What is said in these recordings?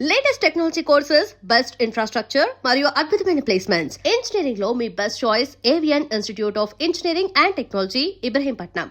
Latest technology courses, best infrastructure మరియు అద్భుతమైన placements. Engineering లో మీ best choice Avian institute of engineering and technology, Ibrahimpatnam.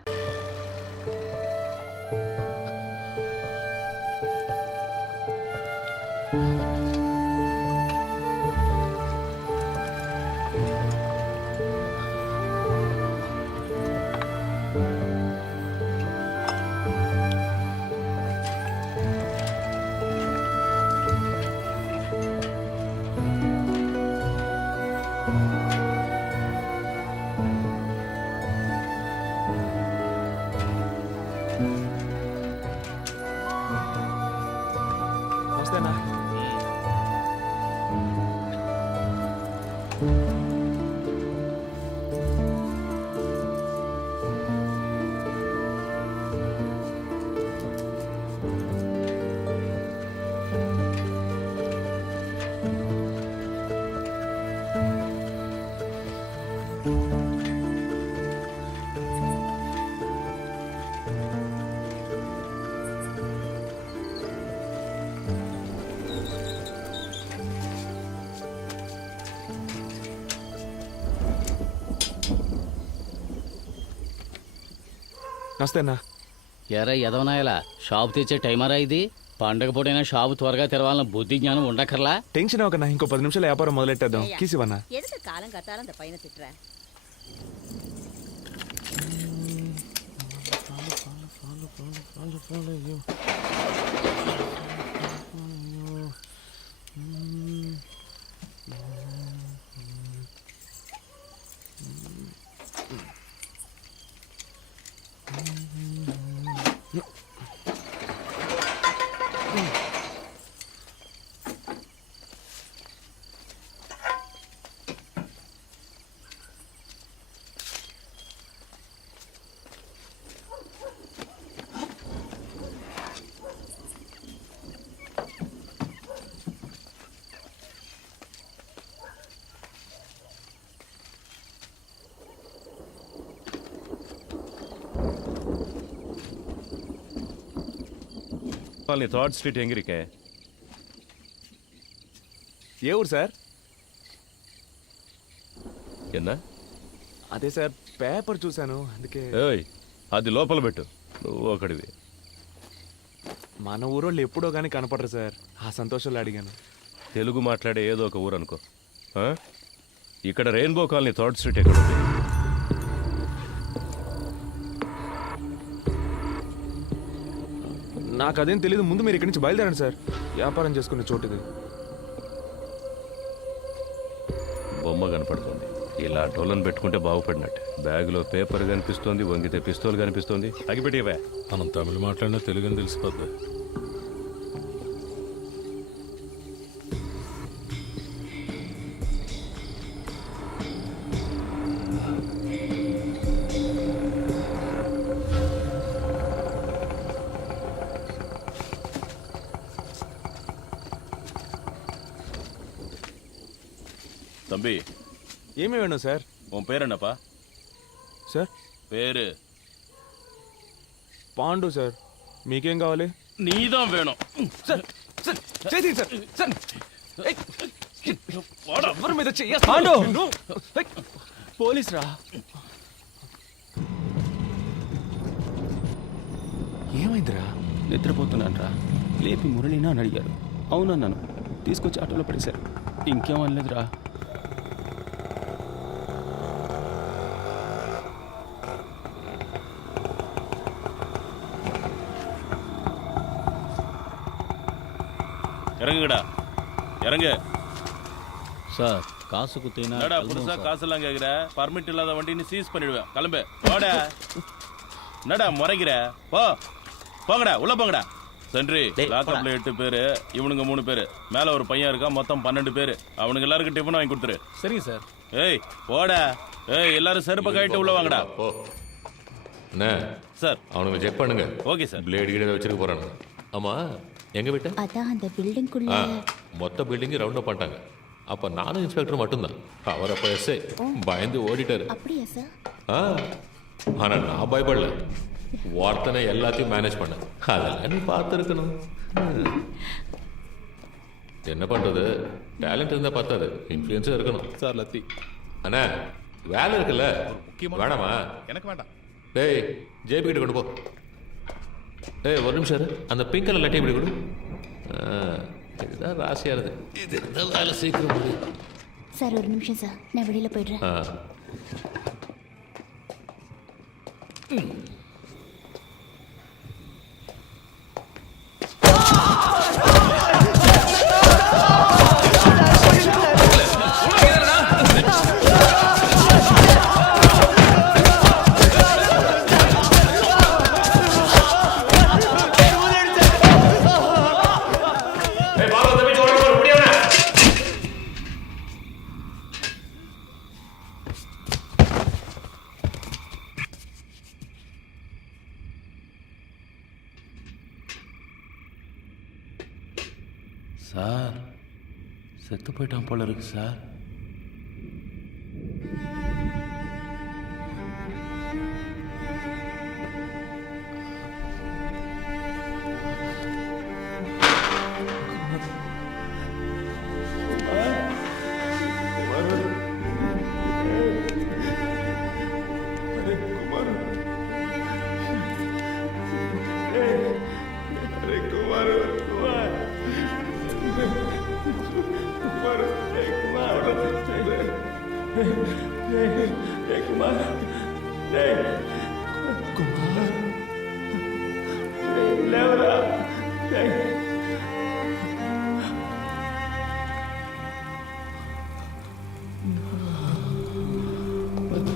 వస్తేనా వస్తేనా ఎరా ఎదవనాయలా షాపు తెచ్చే టైమరా ఇది? పండగ పూటైనా షాపు త్వరగా తెరవాలన్న బుద్ధి జ్ఞానం ఉండకర్లా? టెన్షన్ అవ్వకన్నా ఇంకో 10 నిమిషాలు వ్యాపారం మొదలెట్టేద్దాం. కీసివన్నా எதுக்கு காலம் கத்தாலும் அந்த பையனை திட்டுற? కాలనీ థర్డ్ స్ట్రీట్ ఎంగిరికే. ఏ ఊరు సార్? ఎన్నా అదే సార్, పేపర్ చూశాను అందుకే. ఏయ్, అది లోపల పెట్టు. నువ్వు ఒకటివి. మన ఊరోళ్ళు ఎప్పుడో కానీ కనపడరు సార్, ఆ సంతోషంలో అడిగాను. తెలుగు మాట్లాడే ఏదో ఒక ఊరు అనుకో. ఆ? ఇక్కడ రెయిన్బో కాలనీ థర్డ్ స్ట్రీట్ ఎక్కడ ఉంది? నాకు అదేం తెలియదు. ముందు మీరు ఇక్కడి నుంచి బయలుదేరండి సార్, వ్యాపారం చేసుకునే చోటుది. బొమ్మ కనపడుతుంది. ఇలా డోలను పెట్టుకుంటే బాగుపడినట్టు. బ్యాగులో పేపర్ కనిపిస్తోంది, వంగితే పిస్తోల్ కనిపిస్తోంది. అగిపెట్టివే. మనం తమిళ మాట్లాడినా తెలుగు అని తెలిసిపోద్ది. தம்பி, ఏమీ వేணும் సార్? உன் பேர் என்னப்பா? సార్ பேரு పాండు సార్. మీకేం కావాలి? நீதான் வேணும். సార్ సార్ చేతి సార్ సార్ ఏయ్! ఎవరి మీద చెయ్యి? పాండు! ఏయ్! పోలీస్ రా. ఏమైందిరా? నిద్రపోతున్నానరా, లేపి మురళినా అని అడిగారు. అవునన్నాను. తీసుకొచ్చి ఆటోలో పడేశారు. ఇంకేం అనలేదురా. இறங்குங்கடா, இறங்கு. సార్ కాసు కుత్తైనా என்னடா புதுசா காசெல்லாம் கேக்குற? பர்மிட் இல்லாத வண்டின்னு சீஸ் பண்ணிடுவேன். கிளம்பு. போடா. என்னடா முறைக்கிற? போ. போங்கடா, உள்ள போங்கடா. சென்ட்ரி, லாக்கப்ல 8 பேரு, இவனுங்க 3 பேரு, மேல ஒரு பையன் இருக்கான், மொத்தம் 12 பேரு. அவனுக்கு எல்லாருக்கும் டிஃபன் வாங்கி கொடுத்துரு. சரிங்க சார். ஏய் போடா. ஏய் எல்லாரும் செருப்பை கழட்டி உள்ள வாங்கடா. ஓ அண்ணே சார். அவனுக்கு செக் பண்ணுங்க. Okay sir. பிளேடு கீழே வச்சிருக்க போறானு. ஆமா, எங்க விட்ட? அதான் அந்த பில்டிங்குள்ள. மொத்த பில்டிங் ரவுண்ட் அப் பண்ணிட்டாங்க. அப்ப நானும் இன்ஸ்பெக்டர் மட்டும்தான். அவர் அப்ப எஸ்ஐ பயந்து ஓடிட்டாரு. அப்படியா சார்? ஆனா நான் பயப்படல. ஒருத்தனை எல்லாத்தையும் மேனேஜ் பண்ண. அதெல்லாம் நீ பார்த்துருக்கணும். என்ன பண்ணுறது, டேலண்ட் இருந்தால் பார்த்தாது, இன்ஃப்ளூயன்ஸும் இருக்கணும். சார் லத்தி. அண்ணா வேலை இருக்குல்ல, வேணாமா? எனக்கு வேண்டாம். டேய் ஜேபி கிட்ட கொண்டு போ. ஏய் ஒரு நிமிஷம் இரு. அந்த பிங்க் கலர் லட்டி இப்படி கொடு. இதுதான் ராசியாக இருக்குது. இது இந்த வேலை சீக்கிரம் முடியும். சார் ஒரு நிமிஷம் சார், நான் வெளியில போயிடுறேன். சார் செத்து போயிட்டான் போல இருக்கு சார்.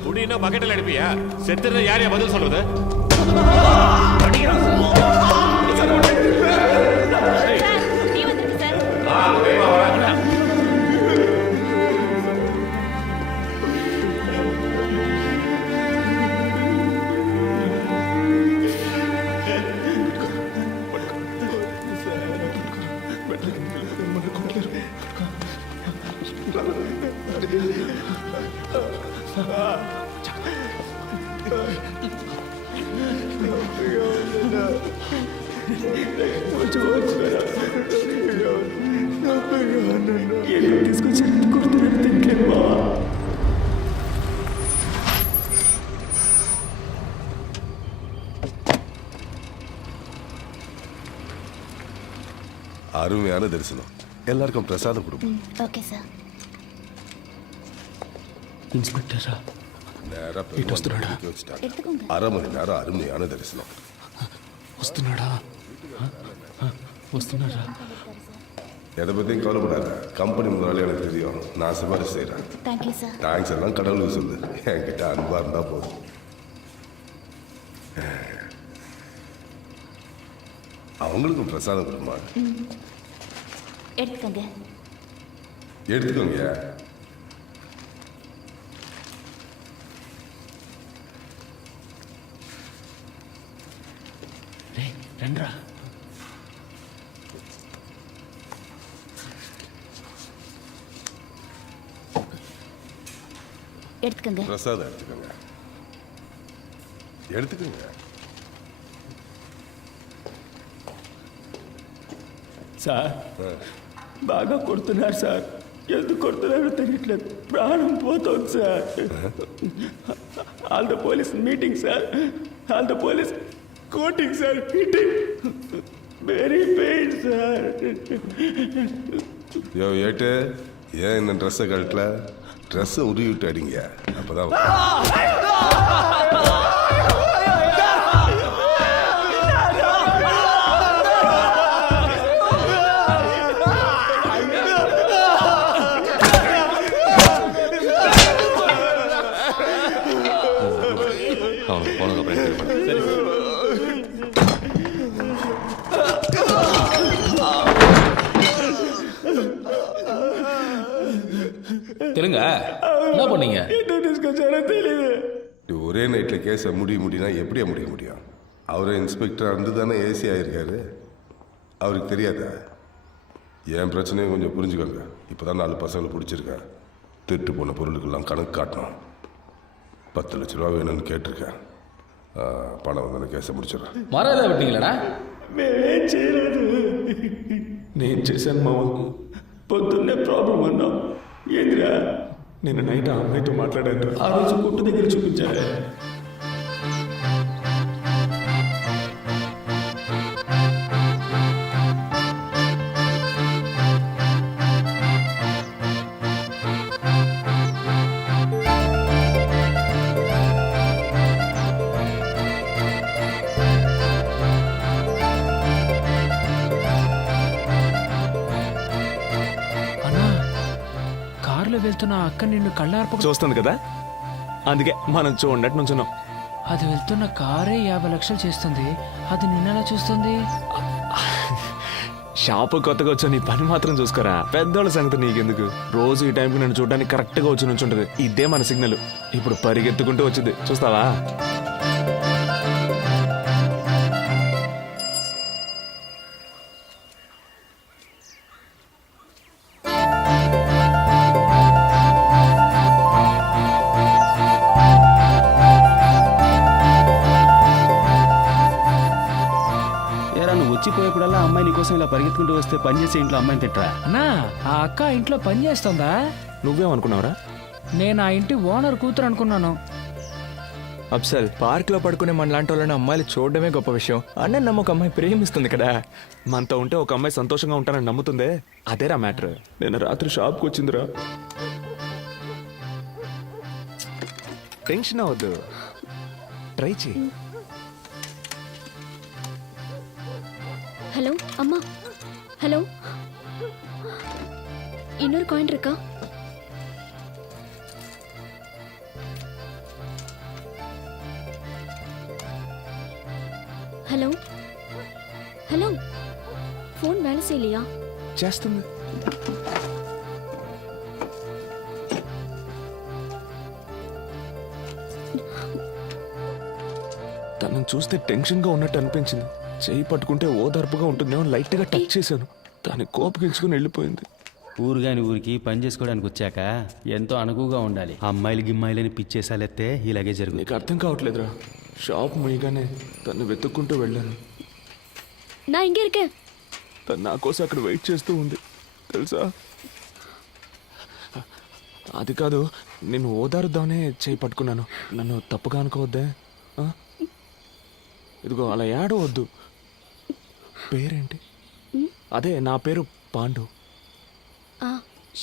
முடியுன்னா பக்கெட்டில் அடிப்பியா? செத்துறது யாரையா பதில் சொல்றது? நீ வந்துருக்கு சார். அருமையான தரிசனம். எல்லாருக்கும் பிரசாதம் கொடுப்போம். Okay sir. இன்ஸ்பெக்டரா நேரா వస్తున్నాడా? வச்சுட்டாங்க. எடுத்துக்கோங்க. 1/2 மணி நேரம் அருமையான தரிசனம். వస్తున్నాడా? వస్తున్నాడా? எதை பற்றியும் கவலைப்படாத. கம்பெனி முதலாளி எனக்கு தெரியும். நான் சிபாரிசு செய்கிறேன். Thank you sir. தேங்க்ஸ் எல்லாம் கடவுளுக்கு சொல்லு. என்கிட்ட அன்பா இருந்தா போதும். அவங்களுக்கும் பிரசாதம் கொடுமா. எடுத்துக்கோங்க. எடுத்துக்கோங்க. டேய் ரெண்டரா. எடுத்துக்கோங்க. பிரசாதம் எடுத்துக்கோங்க. எடுத்துக்கோங்க. సార్ బాగా కొడుతున్నారు సార్. ఎందుకు కొడుతున్నారో తెలియట్లేదు. ప్రాణం పోతుంది sir. All the police meeting sir. All the police coating sir. Hitting very pain sir. யோ ஏட்டு, ஏன் இந்த ட்ரெஸ்ஸை கழட்டல? ட்ரெஸ்ஸை உருவி விட்டு அடிங்க. அப்பதான் அவனுக்கு போனதுக்கப்புறம் சரி பண்ணு. சரி சார். தெலுங்க என்ன பண்ணீங்க? என்ன டிஸ்கஷனோ தெரியல. ஒரே நைட்டில் கேஸை முடியும்னா எப்படியா முடிய முடியும்? அவரை இன்ஸ்பெக்டர் இருந்து தானே ஏசி ஆகிருக்காரு. அவருக்கு தெரியாதா? என் பிரச்சனையும் கொஞ்சம் புரிஞ்சுக்கோங்க. இப்போ தான் 4 பசங்களை பிடிச்சிருக்கேன். திருட்டு போன பொருளுக்கெல்லாம் கணக்கு காட்டணும். 10 லட்ச ரூபா வேணும்னு கேட்டிருக்கேன். பணம் வந்து கேஸை முடிச்சிடறேன். மரம் ஏதாவது விட்டீங்களாடா? మేమేం చేయలేదు. నేను చేశాను మామ. పొద్దున్నే ప్రాబ్లం అన్నా ఏందిరా? నేను నైట్ ఆ అమ్మాయితో మాట్లాడాను. ఆ రోజు కొట్టు దగ్గర చూపించారే. అన్నా కారులో వెళ్తున్న ఆ అక్క నిన్ను కళ్ళార్ప చూస్తుంది కదా, అందుకే మనం చూడనట్టు నుంచున్నాం. అది వెళ్తున్న కారే 50 లక్షలు చేస్తుంది, అది నిన్నెలా చూస్తుంది? షాపు కొత్తగా వచ్చా, నీ పని మాత్రం చూసుకోరా. పెద్దోళ్ళ సంగతి నీకెందుకు? రోజు ఈ టైంకి నేను చూడడానికి కరెక్ట్గా వచ్చి నుంచుంటది. ఇదే మన సిగ్నల్. ఇప్పుడు పరిగెత్తుకుంటూ వచ్చింది, చూస్తావా? ఏరా నువ్వు వచ్చిపోయేప్పుడల్లా అమ్మాయి నీకోసం ఇలా పరిగెత్తుకుంటూ వస్తే పని చేసే ఇంట్లో అమ్మాయిని తిట్టరా? అన్నా ఆ అక్క ఇంట్లో పని చేస్తుందా? నువ్వేమనుకున్నావురా? నేను ఆ ఇంటి ఓనర్ కూతురు అనుకున్నాను. అప్సల్, పార్క్ లో పడుకునే మన లాంటి వాళ్ళని అమ్మాయిలు చూడడమే గొప్ప విషయం. అన్న నమ్మ ఒక అమ్మాయి ప్రేమిస్తుంది కదా. మనతో ఉంటే ఒక అమ్మాయి సంతోషంగా ఉంటానని నమ్ముతుందే, అదేరా మ్యాటర్. నేను రాత్రి షాప్కి వచ్చిందిరా. టెన్షన్ అవ్వద్దు, ట్రై చేయి. ஹலோ அம்மா, ஹலோ, இன்னொரு காயின் இருக்கா? ஹலோ ஹலோ, ஃபோன் வேலை செய்யலையா? చేస్తుంది. తనను చూస్తే టెన్షన్గా ఉన్నట్టు అనిపించింది. చేయి పట్టుకుంటే ఓదార్పుగా ఉంటుందేమో లైట్గా టచ్ చేశాను. దాన్ని కోపగించుకుని వెళ్ళిపోయింది. ఊరు గాని ఊరికి పని చేసుకోవడానికి వచ్చాక ఎంతో అనుకువగా ఉండాలి. అమ్మాయిలు గిమ్మాయిలని పిచ్చేసాలెత్తే ఇలాగే జరుగుతుంది. నీకు అర్థం కావట్లేదురా. షాప్ ముయ్యగానే తను వెతుక్కుంటూ వెళ్ళాను. நான் இங்க இருக்கேன். తను నా కోసం అక్కడ వెయిట్ చేస్తూ ఉంది తెలుసా. అది కాదు, నేను ఓదారుద్దామనే చేయి పట్టుకున్నాను. నన్ను తప్పుగా అనుకోవద్దే. ఆ? ఇదిగో అలా ఏడవద్దు. పేరేంటి? అదే నా పేరు పాండు.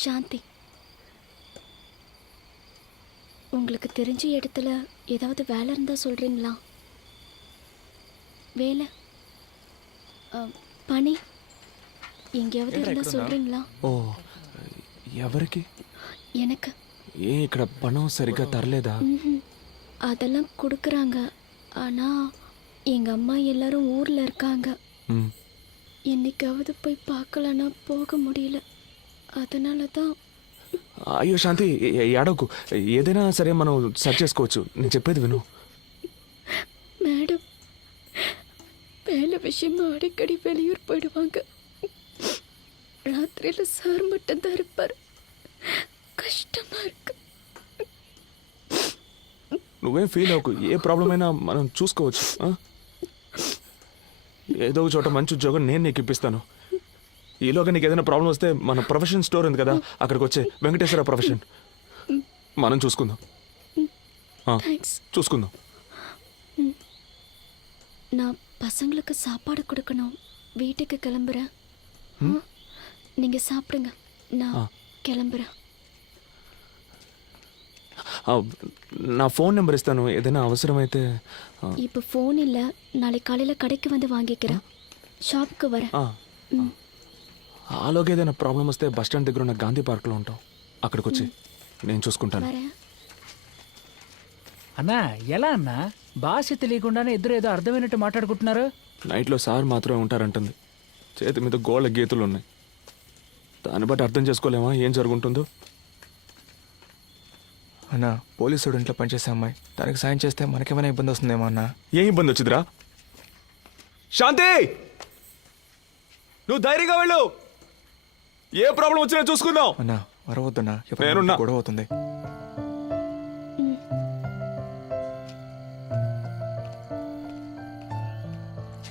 சாந்தி. உங்களுக்கு தெரிஞ்ச இடத்துல ஏதாவது வேலை இருந்தா சொல்றீங்களா? வேலை, పని எங்கேயாவது இருந்தா சொல்றீங்களா? ఓ, ఎవరికి? எனக்கு. ఏ ఇక్కడ పణం సరిగ్గా తరలేదా? அதெல்லாம் கொடுக்குறாங்க. ஆனா எங்க அம்மா எல்லாரும் ஊர்ல இருக்காங்க. என்னைக்காவது போய் பார்க்கலன்னா போக முடியல. அதனால தான். అయ్యో శాంతి, ఏడవకు. ఏదైనా సరే మనం సెర్చ్ చేసుకోవచ్చు. నేను చెప్పేది విను. மேடம் வேலை விஷயமா அடிக்கடி வெளியூர் போயிடுவாங்க. ராத்திரியில் சார் மட்டும்தான் இருப்பார். கஷ்டமா இருக்கு. నువ్వేం ఫీల్ అవ్వకు. ఏ ప్రాబ్లం అయినా మనం చూసుకోవచ్చు. ఏదో ఒక చోట మంచి ఉద్యోగం నేను నీకు ఇప్పిస్తాను. ఈలోగా నీకు ఏదైనా ప్రాబ్లం వస్తే మన ప్రొఫెషన్ స్టోర్ ఉంది కదా, అక్కడికి వచ్చే వెంకటేశ్వర ప్రొఫెషన్ మనం చూసుకుందాం. చూసుకుందాం. நான் பசங்களுக்கு சாப்பாடு கொடுக்கணும். வீட்டுக்கு கிளம்புறேன். நீங்க சாப்பிடுங்க, நான் கிளம்புறேன். నా ఫోన్ నెంబర్ ఇస్తాను, ఏదైనా అవసరమైతే. இப்போ ஃபோன் இல்லை, நாளைக்கு காலையில் கடைக்கு வந்து வாங்கிக்கிறேன். షాప్కి వరా. ఆలోగా ఏదైనా ప్రాబ్లం వస్తే బస్ స్టాండ్ దగ్గర ఉన్న గాంధీ పార్క్లో ఉంటాం. అక్కడికి వచ్చి నేను చూసుకుంటాను. అన్నా ఎలా అన్నా? భాష తెలియకుండానే ఇద్దరు ఏదో అర్థమైనట్టు మాట్లాడుకుంటున్నారు. నైట్లో సార్ మాత్రమే ఉంటారంటుంది. చేతి మీద గోళ్ళ గీతులు ఉన్నాయి. దాన్ని బట్టి అర్థం చేసుకోలేమా ఏం జరుగుతుందో. అన్నా, పోలీసుడు ఇంట్లో పనిచేసే అమ్మాయి, తనకి సాయం చేస్తే మనకేమైనా ఇబ్బంది వస్తుందేమో అన్నా. ఏం ఇబ్బంది వచ్చిందిరా? శాంతి, నువ్వు ధైర్యంగా వెళ్ళు. ఏ ప్రాబ్లం వచ్చినా చూసుకుందాం. అన్నా అరవద్దన్నా, నేనున్నా. గొడవ అవుతుంది.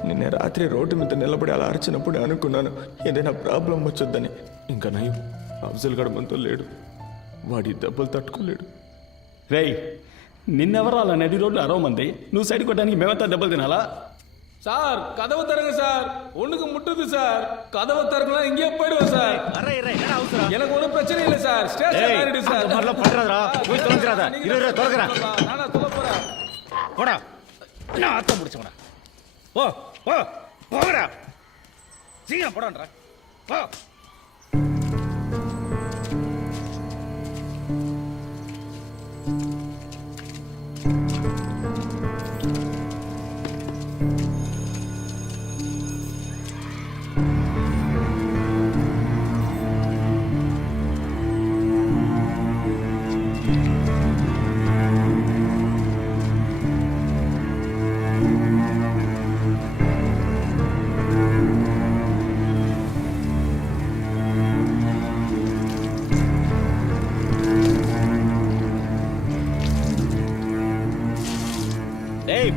నిన్న రాత్రి రోడ్డు మీద నిలబడి అలా అరిచినప్పుడు అనుకున్నాను ఏదైనా ప్రాబ్లం వచ్చొద్దని. ఇంకా నయం అఫ్జల్ గడ మనతో లేడు. వాడి దెబ్బలు తట్టుకోలేడు. రేయ్ నిన్నెవరు అలా నడి రోడ్లు అరవమంది, నువ్వు సైడ్ కొట్టడానికి మేమంతా దెబ్బలు తినాలా? சார் கதவு தருங்க சார், ஒண்ணுக்கு முட்டுது சார். கதவு தரக்குனா இங்கே போயிடுவோம் சார். எனக்கு ஒன்றும் பிரச்சனை இல்லை சார். ஸ்டேஷன் ஆயிடு சார். நானா சொல்ல போறேன். போடா, நான் ஆத்த முடிச்சவனா. போ போ போங்கடா, சீக்கிரம் போடான்றா. போ.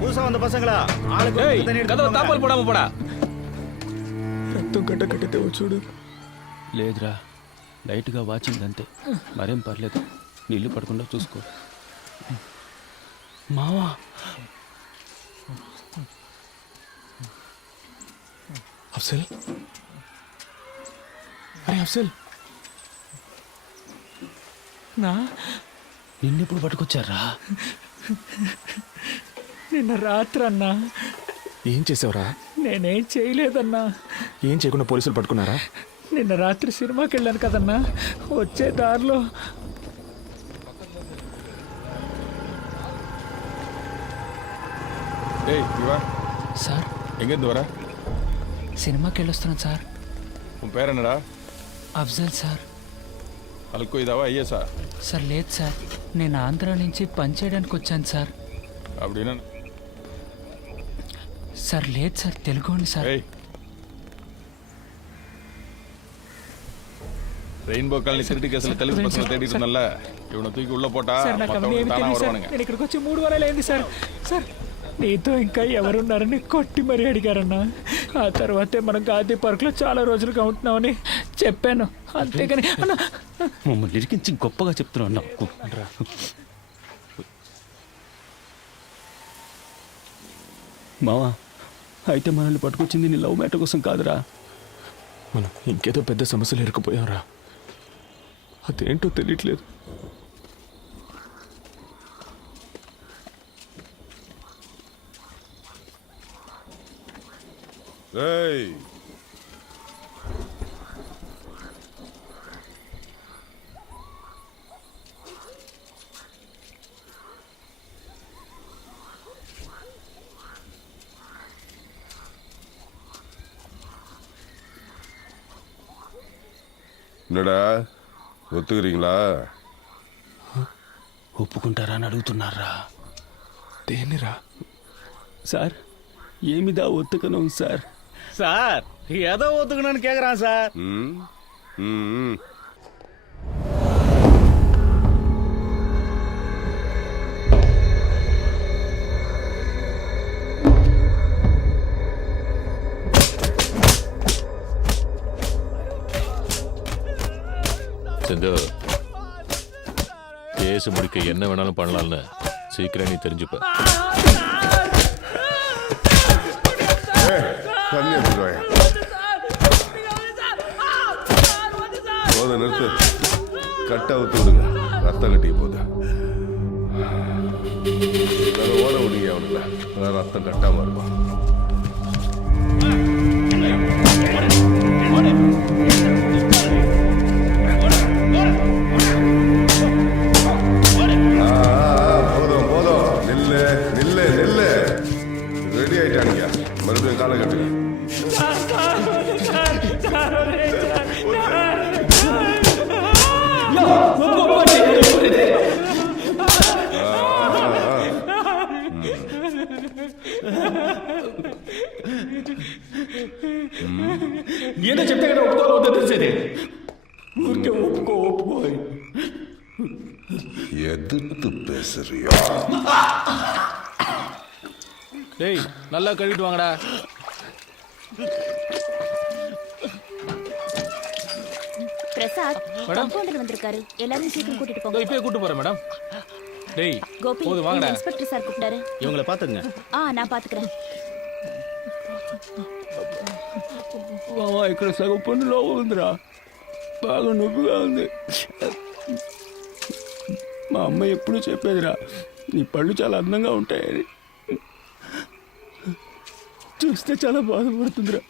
புதுசா வந்த பசங்களா, கதவு தாப்பால் போடாம போடா. రక్తం గడ్డ కట్టితే చూడు. లేదురా, లైట్గా వాచింది అంతే, మరేం పర్లేదు. నీళ్లు పడకుండా చూసుకో. మావా అఫ్జల్, అరే అఫ్జల్, నిన్నెప్పుడు పట్టుకొచ్చారా? నిన్న రాత్రి అన్నా. ఏం చేసావురా? నేనేం చేయలేదన్నా. ఏం చేయకుండా పోలీసులు పట్టుకున్నారా? నిన్న రాత్రి సినిమాకి వెళ్ళాను కదన్నా, వచ్చే దారిలో சார் எங்கேருந்து வர? சினிமாக்கு వెళ్ళొస్తున్నాను సార్. உன் பேர் என்னடா? అఫ్జల్ సార్. అల్కో ఇదావా అయ్యేసా? సార్ లేదు సార్, నేను ఆంధ్ర నుంచి పనిచేయడానికి వచ్చాను సార్. அப்படின்னா సార్ లేదు సార్, తెలుగోండి సార్. ரெயின்போ காலனி திருட்டு கேஸ்ல தெலுங்கு பசங்க தேடிட்டு இருந்தல்ல, இவனை தூக்கி உள்ள போட்டா மத்தவங்க தானா வருவானுங்க. నేను ఇక్కడికి వచ్చి 3 వారాలు అయింది సార్. సార్ నీతో ఇంకా ఎవరున్నారని కొట్టి మరీ అడిగారన్నా. ఆ తర్వాతే మనం గాంధీ పార్క్లో చాలా రోజులుగా ఉంటున్నామని చెప్పాను, అంతేగాని అన్నా మమ్మల్ని ఇరికించి గొప్పగా చెప్తున్నావు నాకు. మావా, అయితే మనల్ని పట్టుకొచ్చింది నీ లవ్ మ్యాటర్ కోసం కాదురా. మనం ఇంకేదో పెద్ద సమస్యలు ఇరుక్కుపోయారా, అదేంటో తెలియట్లేదు. ఏయ్, என்னடா ஒத்துக்கிறீங்களா? ఒప్పుకుంటారా అని అడుగుతున్నారా? దేనిరా? సార్ ఏమిదా ఒత్తుకను సార్? சார் ஏதோ ஒத்துக்கணும்னு கேக்குறான் சார். ம் ம் செந்து, கேஸ் முடிக்க என்ன வேணாலும் பண்ணலாம்னு சீக்கிரம் நீ தெரிஞ்சுப்ப. தண்ணி எடுத்துருவாங்க. போத நிறுத்து, கட்டை ஊத்து விடுங்க, ரத்தம் கட்டி போகுது. ஓட விடுங்க அவனுங்கள, அதான் ரத்தம் கட்டாம இருக்கும். போதும் போதும், நில்லு நில்லு நில்லு. ரெடி ஆயிட்டானுங்க, மறுபடியும் காலை கட்டுங்க. ఏదో చెప్తే కదా ఒప్పుకోవాలో తెలిసేది. ఊరికే ఒప్పుకో. எதிர்த்து பேசுறியா? டேய் நல்லா கழுவிட்டு வாங்கடா. பிரசாத் கம்பவுண்டர் வந்திருக்காரு. எல்லாரும் சீக்கிரம் கூட்டிட்டு போங்க. இப்பயே கூட்டு போறேன் மேடம். டேய் கோபி, போது வாங்கடா. இன்ஸ்பெக்டர் சார் கூப்பிட்டாரு. இவங்கள பாத்துங்க. நான் பாத்துக்கிறேன். ఇక్కడ సగం పన్ను లోపల ఉందిరా, బాగా నొప్పిగా ఉంది. మా అమ్మ ఎప్పుడూ చెప్పేదిరా, నీ పళ్ళు చాలా అందంగా ఉంటాయని. చూస్తే చాలా బాధపడుతుందిరా.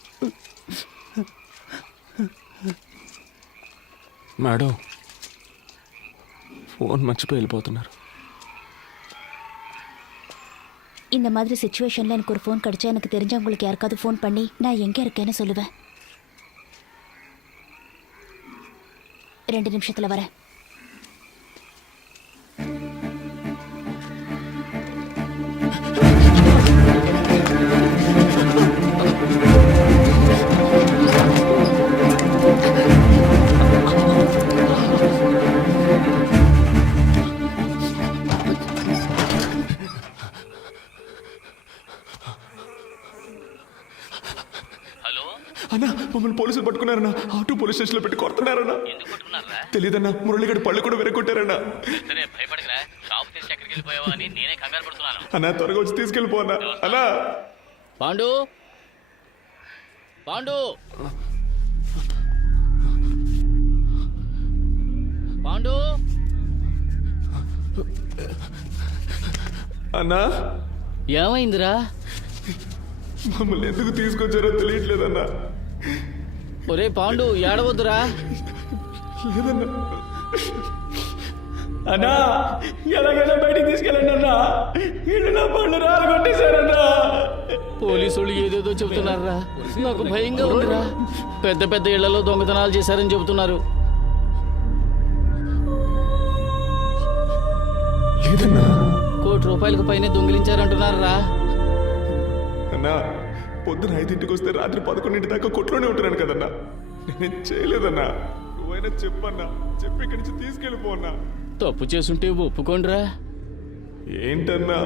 మేడం ఫోన్ మర్చిపోయి వెళ్ళిపోతున్నారు. இந்த மாதிரி சிச்சுவேஷன்ல எனக்கு ஒரு ஃபோன் கிடைச்சா எனக்கு தெரிஞ்சவங்களுக்கு யாருக்காவது ஃபோன் பண்ணி நான் எங்க இருக்கேன்னு சொல்லுவேன். 2 நிமிஷத்துல வரேன். అన్నా మమ్మల్ని పోలీసులు పట్టుకున్నారన్నా. ఆటో పోలీస్ స్టేషన్ లో పెట్టి కొడుతున్నారన్నా. తెలియదన్నా, మురళిగడి పళ్ళు కూడా వెరగొట్టారన్నా. భయపడకరా, షాప్ తీసి ఎక్కడికి వెళ్ళిపోయావా అని నేనే కంగారు పడుతున్నాను. అన్నా త్వరగా వచ్చి తీసుకెళ్ళిపో అన్నా. అన్నా పాండు, పాండు, పాండు. అన్నా ఏమైందిరా? మమ్మల్ని ఎందుకు తీసుకొచ్చారో తెలియట్లేదన్నా. ఒరే పాండు, ఏడవద్దురా. లేదన్నా. అన్నా ఎలాగైనా బయటికి తీసుకెళ్ళండి అన్నా, ఇల్లు నా పళ్ళు రాలగొట్టేశారన్నా. పోలీసులు ఏదేదో చెబుతున్నారా, నాకు భయంగా ఉందిరా. పెద్ద పెద్ద ఇళ్లలో దొంగతనాలు చేశారని చెబుతున్నారు. లేదన్నా. ₹1 కోటి పైనే దొంగిలించారంటున్నారా? అన్నా పొద్దున 5ంటికి వస్తే రాత్రి 11 దాకా కొట్లోనే ఉంటున్నాను కదన్నా. నేనేం చేయలేదన్నా. నువ్వైనా చెప్పన్నా, చెప్పి ఇక్కడి నుంచి తీసుకెళ్ళిపో అన్నా. తప్పు చేసుంటే ఒప్పుకోండిరా. ఏంటన్నా